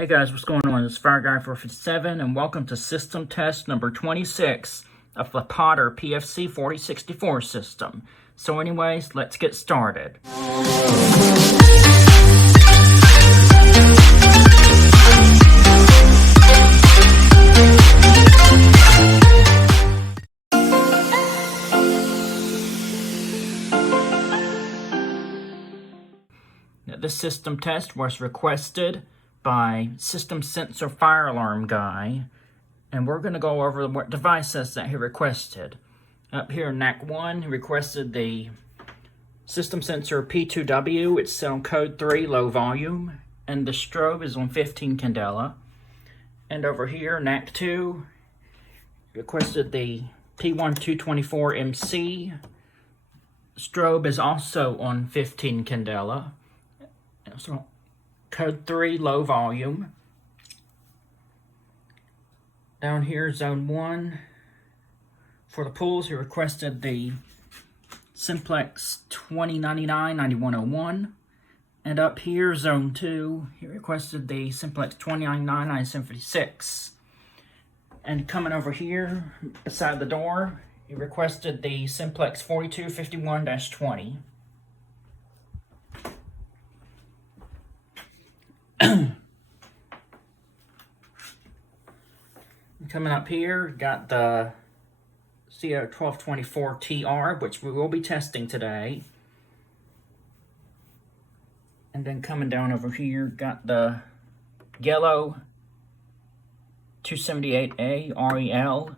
Hey guys, what's going on? It's Fire Guy 457 and welcome to system test number 26 of the Potter PFC-4064 system. So anyways, let's get started. Now, this system test was requested by System Sensor Fire Alarm Guy, and we're going to go over what devices that he requested. Up here in NAC 1, he requested the System Sensor P2W, it's set on code 3, low volume, and the strobe is on 15 candela. And over here, NAC 2, he requested the P1224MC, strobe is also on 15 candela. So code 3, low volume. Down here, zone 1. For the pools, he requested the Simplex 2099-9101. And up here, zone 2, he requested the Simplex 2099-9756. And coming over here, beside the door, he requested the Simplex 4251-20. Coming up here, got the CO1224TR, which we will be testing today. And then coming down over here, got the yellow 278A REL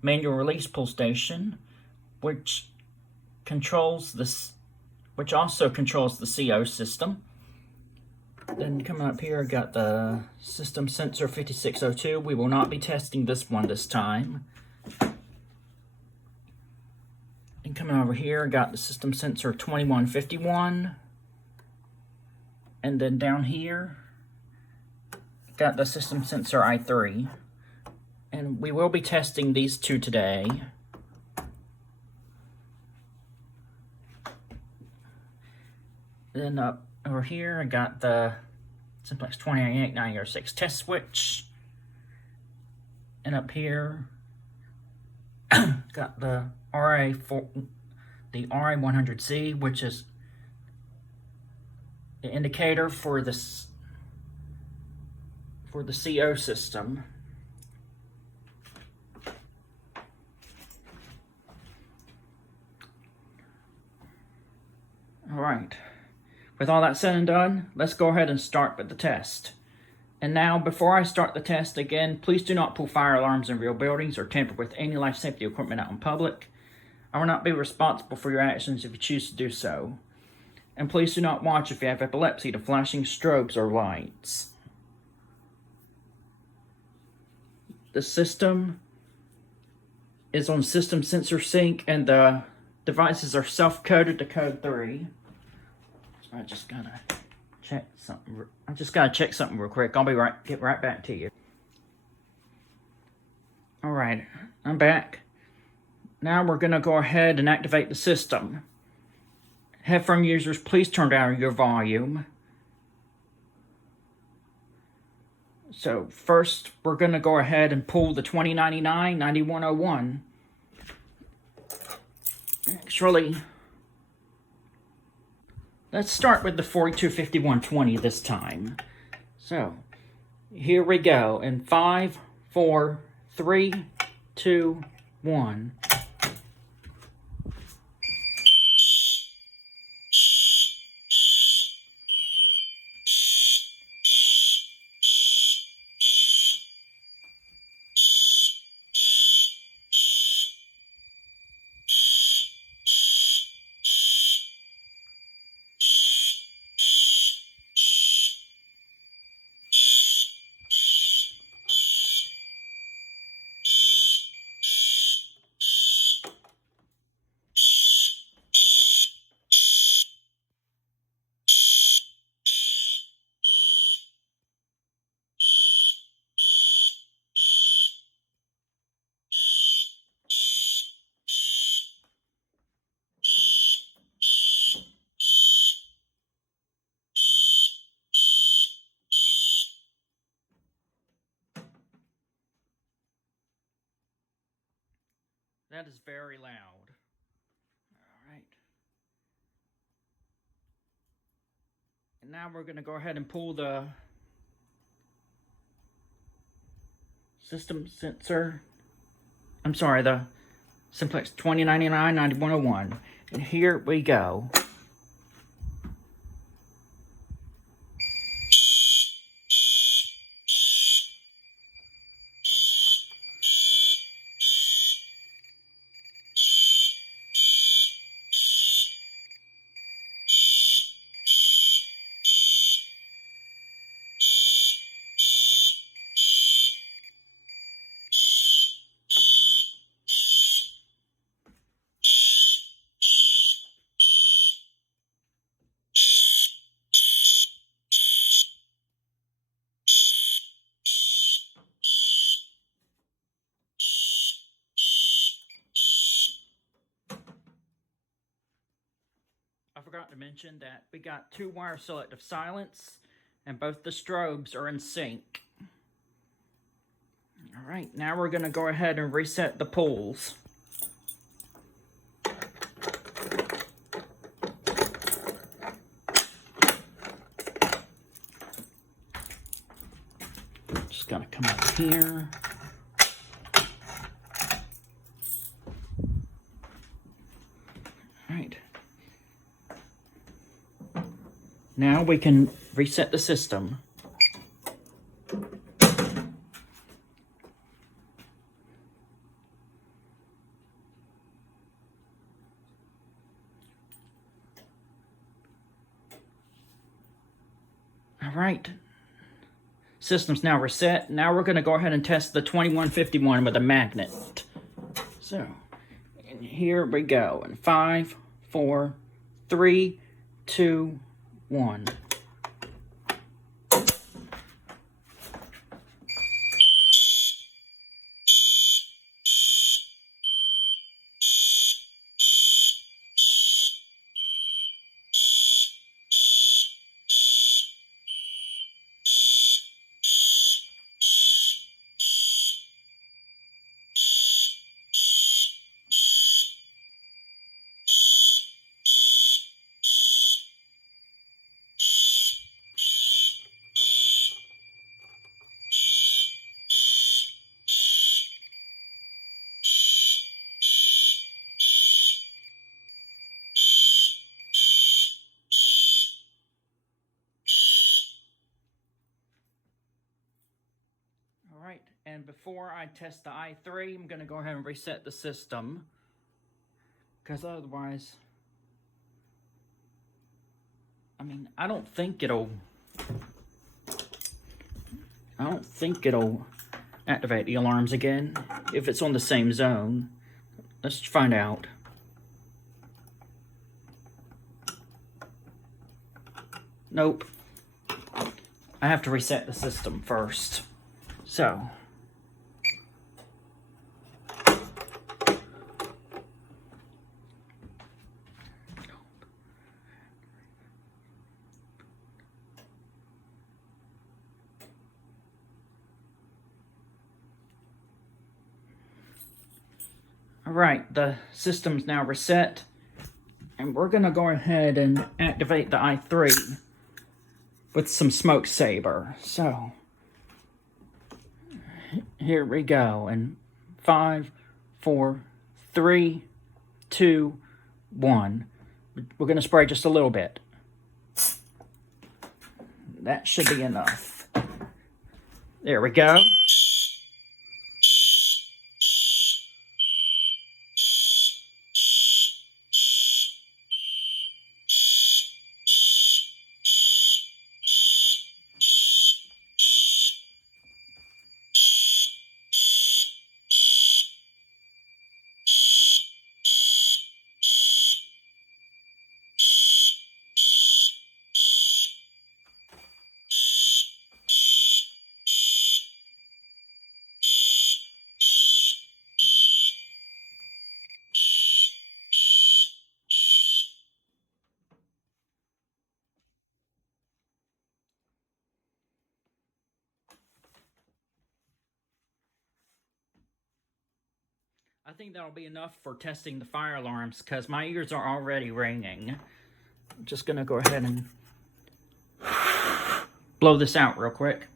manual release pull station, which also controls the CO system. Then coming up here, I got the System Sensor 5602. We will not be testing this one this time. And coming over here, I got the System Sensor 2151. And then down here, got the System Sensor i3. And we will be testing these two today. Then up over here, I got the Simplex 28906 test switch. And up here, got the RA100Z, which is the indicator for the CO system. All right. With all that said and done, let's go ahead and start with the test. And now, before I start the test again, please do not pull fire alarms in real buildings or tamper with any life safety equipment out in public. I will not be responsible for your actions if you choose to do so. And please do not watch if you have epilepsy to flashing strobes or lights. The system is on System Sensor Sync and the devices are self-coded to code 3. I just gotta check something. Real quick. I'll get right back to you. All right, I'm back. Now we're gonna go ahead and activate the system. Headphone users, please turn down your volume. So first, we're gonna go ahead and pull the 2099-9101. Actually, let's start with the 4251-20 this time. So, here we go. In 5, 4, 3, 2, 1. That is very loud. All right. And now we're going to go ahead and pull the system sensor. I'm sorry, the Simplex 2099-9101. And here we go. I forgot to mention that we got 2-wire selective silence, and both the strobes are in sync. All right, now we're going to go ahead and reset the pulls. Just going to come up here. All right. Now we can reset the system. All right. System's now reset. Now we're going to go ahead and test the 2151 with a magnet. So, and here we go. In 5, 4, 3, 2, 1. Alright, and before I test the i3, I'm going to go ahead and reset the system, because otherwise, I don't think it'll activate the alarms again if it's on the same zone. Let's find out. Nope. I have to reset the system first. So, all right, the system's now reset, and we're gonna go ahead and activate the i3 with some smoke saber. So, here we go. And 5, 4, 3, 2, 1. We're going to spray just a little bit. That should be enough. There we go. I think that'll be enough for testing the fire alarms because my ears are already ringing. I'm just gonna go ahead and blow this out real quick.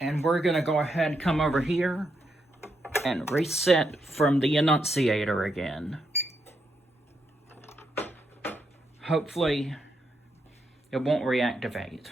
And we're gonna go ahead and come over here and reset from the annunciator again. Hopefully it won't reactivate.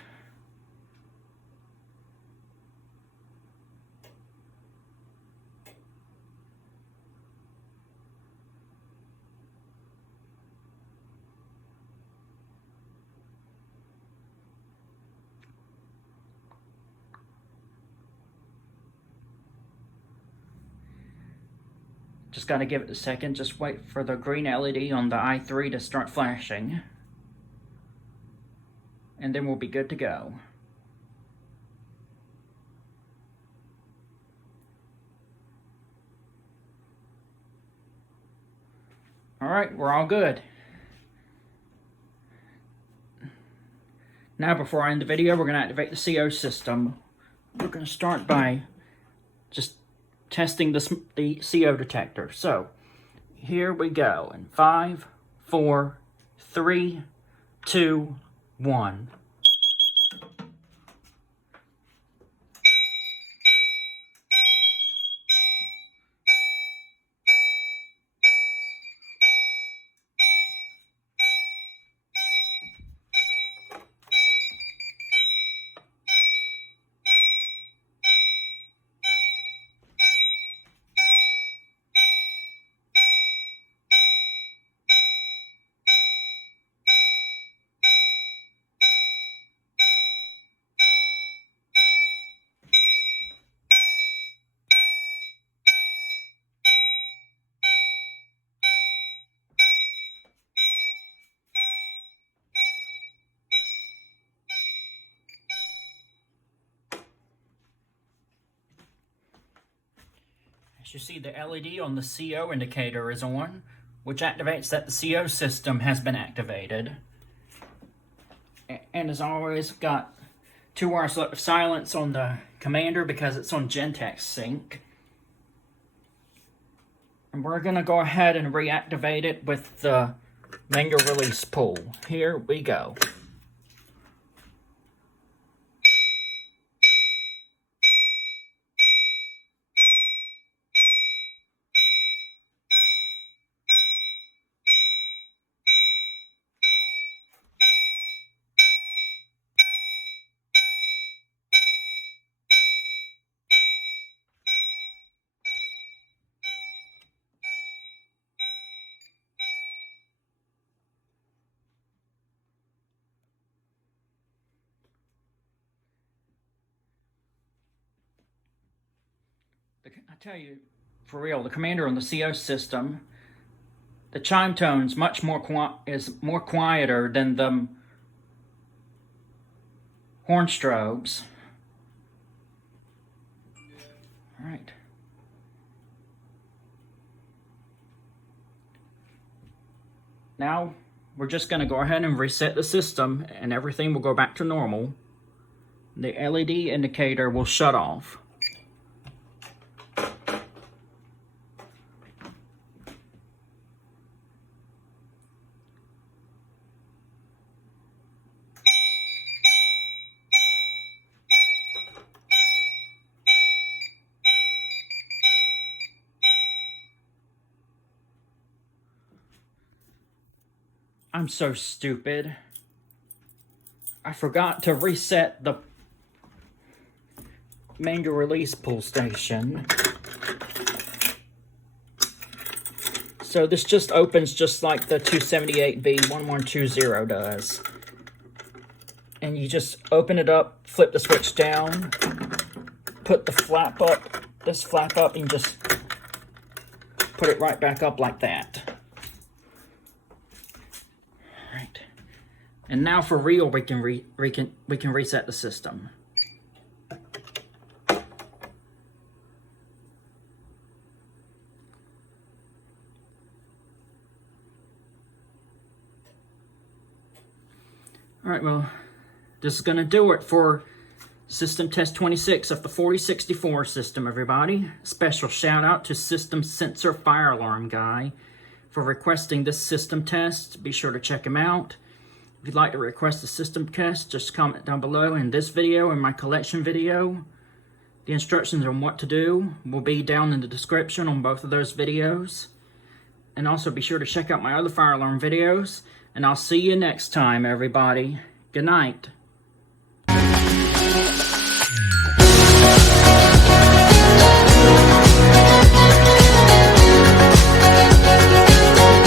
Just gotta give it a second, just wait for the green LED on the i3 to start flashing. And then we'll be good to go. Alright, we're all good. Now before I end the video, we're gonna activate the CO system. We're gonna start by just testing the CO detector. So, here we go in 5, 4, 3, 2, 1. As you see, the LED on the CO indicator is on, which activates that the CO system has been activated. And as always, got 2 hours of silence on the commander because it's on Gentex sync. And we're gonna go ahead and reactivate it with the manual release pull. Here we go. I tell you, for real, the commander on the CO system, the chime tone's much more quieter than the horn strobes. All right. Now we're just going to go ahead and reset the system, and everything will go back to normal. The LED indicator will shut off. I'm so stupid. I forgot to reset the manual release pull station. So this just opens just like the 278B1120 does. And you just open it up, flip the switch down, put the flap up, this flap up, and just put it right back up like that. Right. And now for real, we can reset the system. Alright, well, this is going to do it for System Test 26 of the 4064 system, everybody. Special shout out to System Sensor Fire Alarm Guy for requesting this system test. Be sure to check him out. If you'd like to request a system test, just comment down below in this video and my collection video. The instructions on what to do will be down in the description on both of those videos. And also be sure to check out my other fire alarm videos. And I'll see you next time, everybody. Good night.